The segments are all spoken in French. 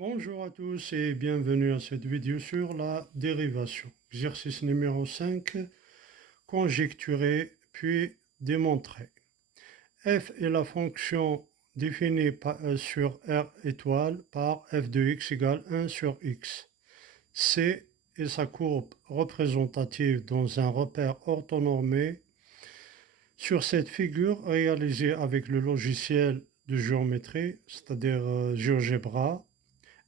Bonjour à tous et bienvenue à cette vidéo sur la dérivation. Exercice numéro 5, conjecturer puis démontrer. F est la fonction définie sur R étoile par f de x égale 1 sur x. C est sa courbe représentative dans un repère orthonormé. Sur cette figure réalisée avec le logiciel de géométrie, c'est-à-dire GeoGebra,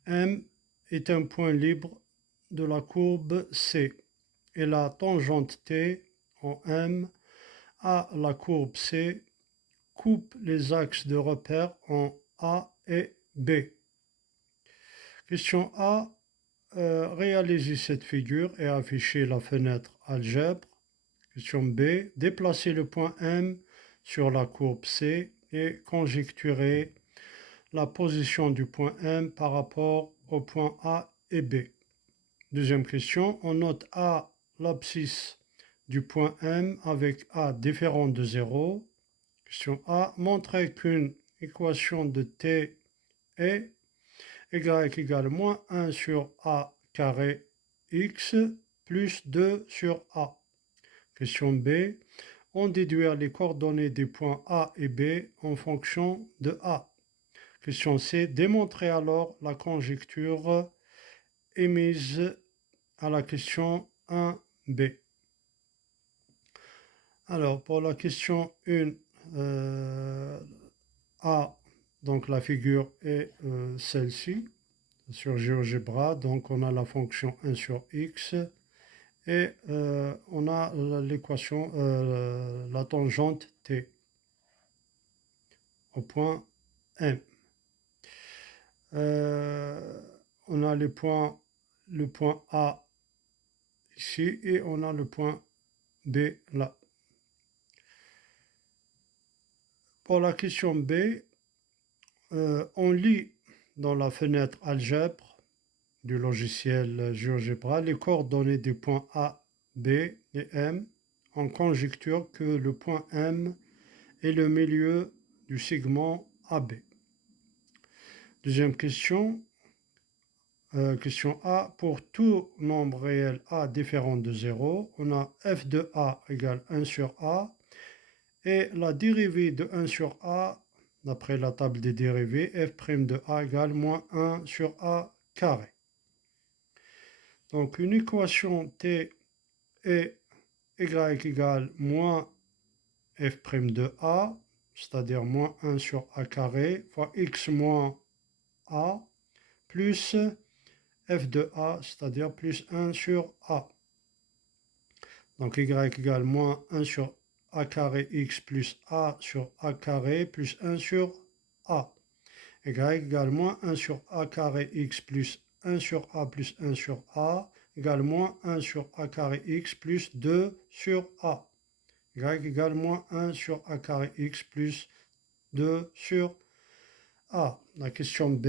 M est un point libre de la courbe C et la tangente T en M à la courbe C coupe les axes de repère en A et B. Question A. Réaliser cette figure et afficher la fenêtre algèbre. Question B. Déplacer le point M sur la courbe C et conjecturer la position du point M par rapport au point A et B. Deuxième question, on note A l'abscisse du point M avec A différent de 0. Question A, montrer qu'une équation de T est y égale moins 1 sur A carré x plus 2 sur A. Question B, on déduire les coordonnées des points A et B en fonction de A. Question C, démontrer alors la conjecture émise à la question 1b. Alors, pour la question 1, A, donc la figure est celle-ci, sur GeoGebra, donc on a la fonction 1 sur x, et on a l'équation, la tangente t, au point M. On a le point A ici, et on a le point B là. Pour la question B, on lit dans la fenêtre algèbre du logiciel GeoGebra les coordonnées des points A, B et M. On conjecture que le point M est le milieu du segment AB. Deuxième question, question A. Pour tout nombre réel A différent de 0, on a f de A égale 1 sur A et la dérivée de 1 sur A, d'après la table des dérivées, f' de A égale moins 1 sur A carré. Donc une équation T est y égale moins f' de A, c'est-à-dire moins 1 sur A carré, fois x moins A, plus f de A, c'est-à-dire plus 1 sur A. Donc y égale moins 1 sur A carré x plus A sur A carré plus 1 sur A. Y égale moins 1 sur A carré x plus 1 sur A plus 1 sur A égale moins 1 sur A carré x plus 2 sur A. Y égale moins 1 sur A carré x plus 2 sur A. La question B,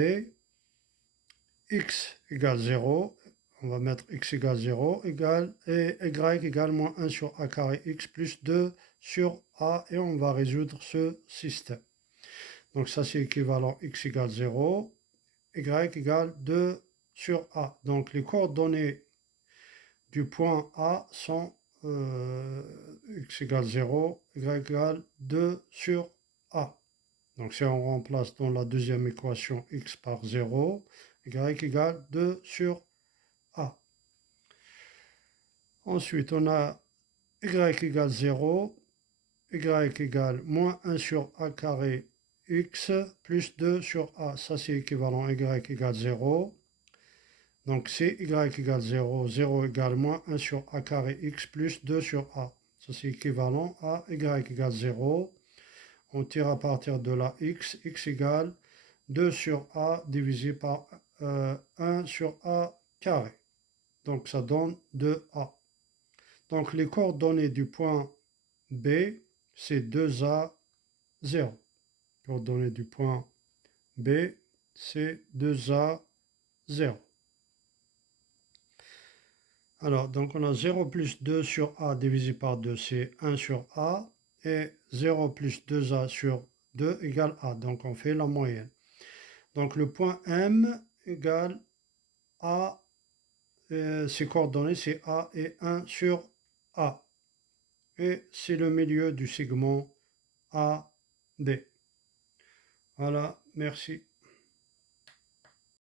x égale 0, on va mettre x égale 0, égale, et y égale moins 1 sur A carré x plus 2 sur A, et on va résoudre ce système. Donc ça c'est équivalent x égale 0, y égale 2 sur A. Donc les coordonnées du point A sont x égale 0, y égale 2 sur A. Donc si on remplace dans la deuxième équation x par 0, y égale 2 sur A. Ensuite, on a y égale 0, y égale moins 1 sur A carré x plus 2 sur A. Ça, c'est équivalent y égale 0. Donc, c'est y égale 0. 0 égale moins 1 sur A carré x plus 2 sur A. Ça, c'est équivalent à y égale 0. On tire à partir de la x égale 2 sur A divisé par 1 sur A carré. Donc, ça donne 2A. Donc, les coordonnées du point B, c'est 2A, 0. Coordonnées du point B, c'est 2A, 0. Alors, donc on a 0 plus 2 sur A divisé par 2, c'est 1 sur A. Et 0 plus 2A sur 2 égale A. Donc, on fait la moyenne. Donc, le point M égale A, ses coordonnées c'est A et 1 sur A. Et c'est le milieu du segment AD. Voilà, merci.